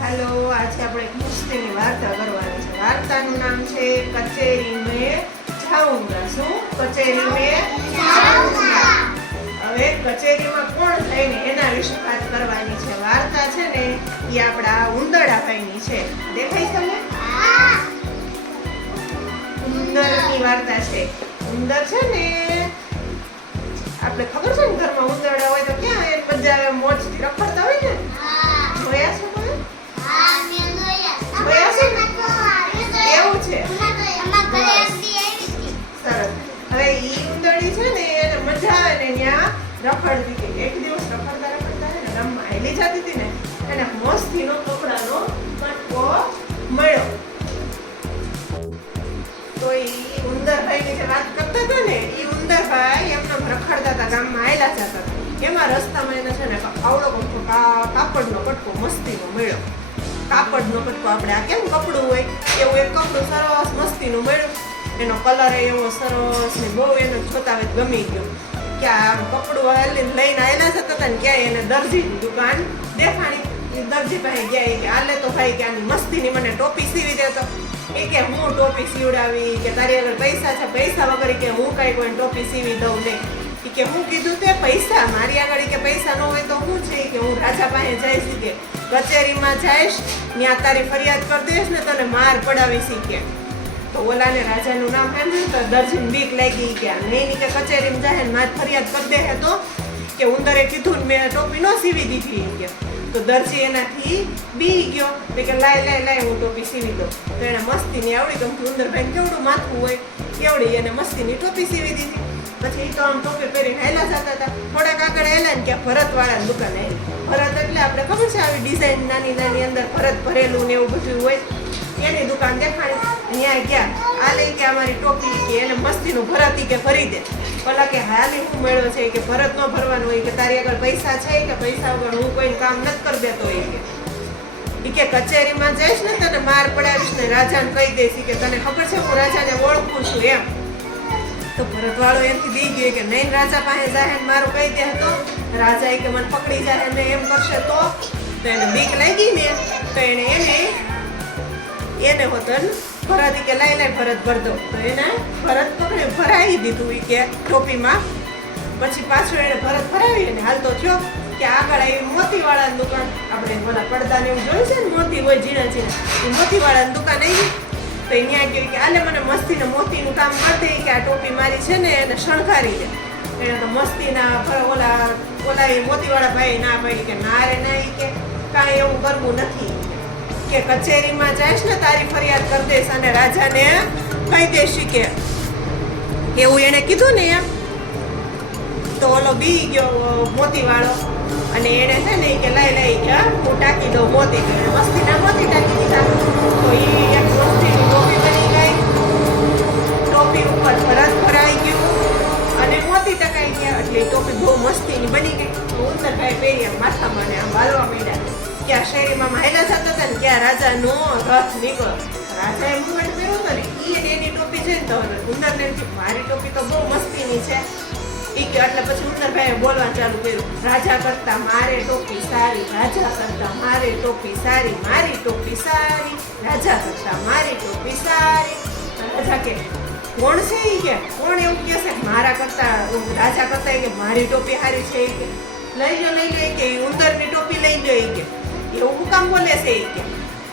હાલો આજે આપણે એક મુસ્તીની વાર્તા કરવાની છે. વાર્તાનું નામ છે કચેરી મેં જાઉંગા. શું? કચેરી મેં હવે કચેરીમાં કોણ થાય ને એના વિશે વાત કરવાની છે? વાર્તા છે ને એ આપણા ઉંદરડા ભાઈની છે. દેખાય તમને? ઉંદરની વાર્તા છે. ઉંદર છે ને આપણે ખબર છે ને રખડતી હતી. એક દિવસ રખડતા રખડતા ને ગામમાં હેલી જતી હતી ને, એને મસ્તીનો કપડાનો કટકો મળ્યો. તો એ ઉંદરભાઈની જે વાત કરતા હતા ને એ ઉંદરભાઈ એમને રખડતા હતા, ગામમાં આવેલા જતા હતા. એમાં રસ્તામાં એને છે ને આવડો કાપડનો કટકો મસ્તીનો મળ્યો. કાપડનો કટકો આપણે આ કેમ કપડું હોય? એવું એક કપડું સરસ મસ્તીનું મળ્યું. એનો કલર એવો સરસ ને બહુ એને જોતા ગમી ગયો. કે આમ કપડું હાલીને લઈને આવેલા જતા હતા ને ક્યાંય એને દરજીની દુકાન દેખાણી દરજી પાસે ગયા કે આલે તો ભાઈ કે આની મસ્તીની મને ટોપી સીવી દેતો એ કે હું ટોપી સીવડાવી? કે તારી આગળ પૈસા છે, પૈસા વગર કે હું કાંઈ કોઈ ટોપી સીવી દઉં નહીં કે હું કીધું તે પૈસા મારી આગળ કે પૈસા ન હોય તો હું છે? કે હું રાજા પાસે જઈશ કે કચેરીમાં જઈશ ત્યાં તારી ફરિયાદ કરી દઈશ ને તને માર પડાવી કે. તો ઓલાને રાજાનું નામ સાંભળ્યું તો દર્શન બીક લાગી કે આ નહીં ની કે કચેરીમાં જાય ને માર ફરિયાદ કરી દે તો કે ઉંદરે કીધું ને મેં ટોપી ન સીવી દીધી એમ કે. તો દરજી એનાથી બી ગયો. તો કે લાય લાય લાય, હું ટોપી સીવી દઉં. તો એને મસ્તીની આવડી ગમતું ઉંદરભાઈને કેવડું માથું હોય, કેવડી એને મસ્તીની ટોપી સીવી દીધી. પછી તો આમ ટોપી પહેરીને હેલા જતા હતા. થોડાક આગળ હેલા ને ક્યાં ભરતવાળાની દુકાને ભરત એટલે આપણે ખબર છે આવી ડિઝાઇન નાની નાની અંદર ભરત ભરેલું ને એવું બધું હોય. એની દુકાન દેખાડી. ત્યાં ગયા. આ લઈ કે અમારી ટોપી કે એને મસ્તીનું ભરત કે ભરી દે. પેલા કે હાલી હું મેળો છે કે ભરત ન ભરવાનું હોય કે તારી આગળ પૈસા છે કે પૈસા વગર હું કોઈ કામ નથી કરી દેતો હોય કે. ઈ કે કચેરીમાં જઈશ ને તને માર પડાવીશ ને રાજાને કહી દઈશ કે તને ખબર છે હું રાજાને ઓળખું છું એમ. તો ભરતવાળો એમથી બી ગયો કે નહીં, રાજા પાસે ને મારું કહી દે તો. રાજા એ કે મને પકડી જાય ને એમ કરશે તો. તો એને બીક લાગી ને. તો એને એને એને હોતન ભરત કે લઈ લાઈ ભરત ભર તો એને ભરત પકડે ભરાવી દીધું એ કે ટોપીમાં. પછી પાછું એને ભરત ભરાવી અને હાલતો થયો કે આગળ આવી મોતીવાળાની દુકાન. આપણે ઓલા પડદા ને એવું જોયું છે ને, મોતી હોય ઝીણા ઝીણા. એ મોતીવાળાની દુકાન આવી. તો ત્યાં કહ્યું કે આલે મને મસ્તીને મોતીનું કામ કરી કે આ ટોપી મારી છે ને, એને શણગારી દે. એને તો મસ્તીના ઓલા ઓલા એ મોતીવાળા ભાઈ ના ભાઈ કે ના રે ના એ કે કાંઈ એવું કરવું નથી. કે કચેરીમાં જઈશ ને તારી ફરિયાદ કરી દઈશ અને રાજાને કહી દેશી કે એવું એણે કીધું ને એમ. તો ઓલો બી ગયો મોતી વાળો અને એને છે ને કે લઈ લઈ કે હું ટાંકી દઉં મોતી મસ્તી એણે મોતી ટાંકી દીધા. તો એ એક મસ્તીની ટોપી બની ગઈ. ટોપી ઉપર ભરત ભરાઈ ગયું અને મોતી ટકાઈ ગયા. એટલે ટોપી બહુ મસ્તીની બની ગઈ. તો ઉંદરભાઈ પહેરી આમ માથામાં ને આમ વાલવા માંડ્યા. ક્યાં શેરીમાં માયલા જતા હતા ને ક્યાં રાજાનો રથ નીકળ્યો. રાજાએ મુગટ પહેર્યો હતો ને એ એની ટોપી છે ને તો ઉંદરને મારી ટોપી તો બહુ મસ્તીની છે. ઈ કે, એટલે પછી ઉંદરભાઈએ બોલવા ચાલુ કર્યું, રાજા કરતા મારે ટોપી સારી, રાજા કરતા મારે ટોપી સારી, મારી ટોપી સારી, રાજા કરતા મારી ટોપી સારી. કે, કોણ છે એ કે? કોણ એવું કહે છે કે મારા કરતા, રાજા કરતા કે મારી ટોપી સારી છે એ કે. લઈ લો લઈ લો કે ઉંદરની ટોપી લઈ લો એ કે. એવું કામ બોલે છે એ કે.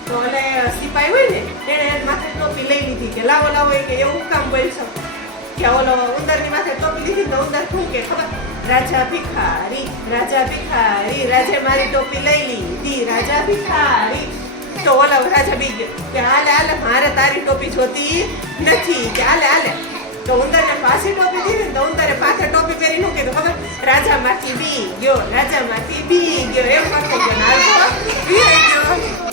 તો એટલે સિપાઈ હોય ને, એને માથે ટોપી લઈ લીધી કે લાવો લાવો, ઈ કે એવું કામ બોલી શકો કે ઓલો ઉંદરની માથે ટોપી લીધી તો ઉંદર શું કે, ખબર? રાજા ભિખારી રાજા ભિખારી, રાજે મારી ટોપી લઈ લીધી, રાજા ભિખારી. તો ઓલા રાજા બી ગયો કે હાલે હાલે, મારે તારી ટોપી જોતી નથી, કે હાલે હાલે. તો ઉંદરને પાછી ટોપી કીધું ખબર રાજા માંથી બી ગયો રાજામાંથી બી ગયો એમ કરતો ગયો